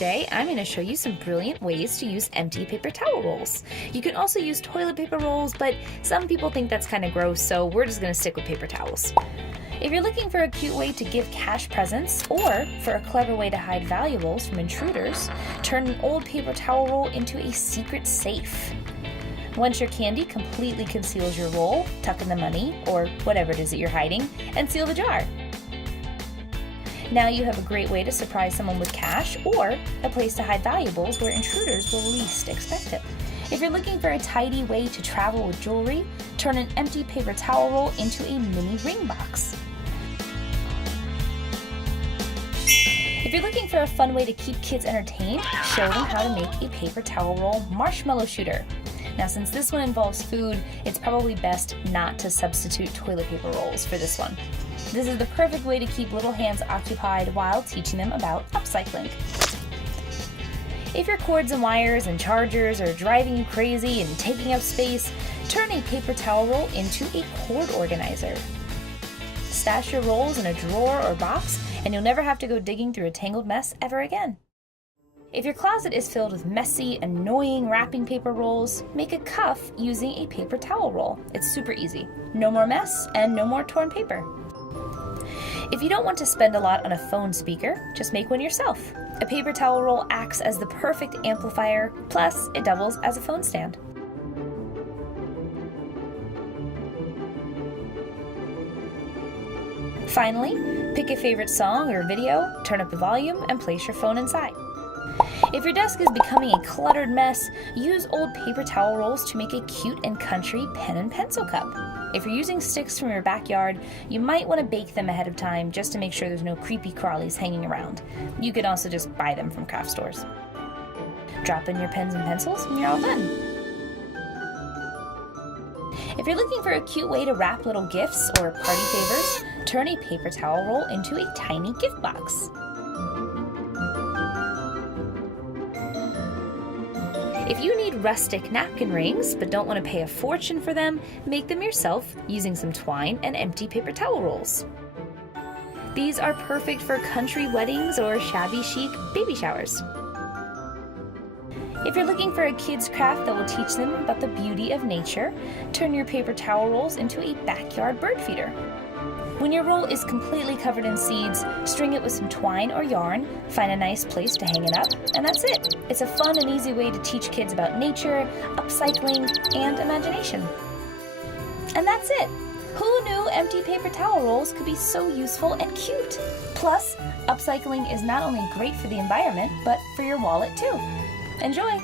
Today, I'm going to show you some brilliant ways to use empty paper towel rolls. You can also use toilet paper rolls, but some people think that's kind of gross, so we're just going to stick with paper towels. If you're looking for a cute way to give cash presents or for a clever way to hide valuables from intruders, turn an old paper towel roll into a secret safe. Once your candy completely conceals your roll, tuck in the money or whatever it is that you're hiding and seal the jar. Now you have a great way to surprise someone with cash or a place to hide valuables where intruders will least expect it. If you're looking for a tidy way to travel with jewelry, turn an empty paper towel roll into a mini ring box. If you're looking for a fun way to keep kids entertained, show them how to make a paper towel roll marshmallow shooter. Now, since this one involves food, it's probably best not to substitute toilet paper rolls for this one. This is the perfect way to keep little hands occupied while teaching them about upcycling. If your cords and wires and chargers are driving you crazy and taking up space, turn a paper towel roll into a cord organizer. Stash your rolls in a drawer or box, and you'll never have to go digging through a tangled mess ever again. If your closet is filled with messy, annoying wrapping paper rolls, make a cuff using a paper towel roll. It's super easy. No more mess and no more torn paper. If you don't want to spend a lot on a phone speaker, just make one yourself. A paper towel roll acts as the perfect amplifier, plus it doubles as a phone stand. Finally, pick a favorite song or video, turn up the volume, and place your phone inside. If your desk is becoming a cluttered mess, use old paper towel rolls to make a cute and country pen and pencil cup. If you're using sticks from your backyard, you might want to bake them ahead of time just to make sure there's no creepy crawlies hanging around. You could also just buy them from craft stores. Drop in your pens and pencils and you're all done. If you're looking for a cute way to wrap little gifts or party favors, turn a paper towel roll into a tiny gift box. If you need rustic napkin rings but don't want to pay a fortune for them, make them yourself using some twine and empty paper towel rolls. These are perfect for country weddings or shabby chic baby showers. If you're looking for a kid's craft that will teach them about the beauty of nature, turn your paper towel rolls into a backyard bird feeder. When your roll is completely covered in seeds, string it with some twine or yarn, find a nice place to hang it up, and that's it. It's a fun and easy way to teach kids about nature, upcycling, and imagination. And that's it! Who knew empty paper towel rolls could be so useful and cute? Plus, upcycling is not only great for the environment, but for your wallet too. Enjoy!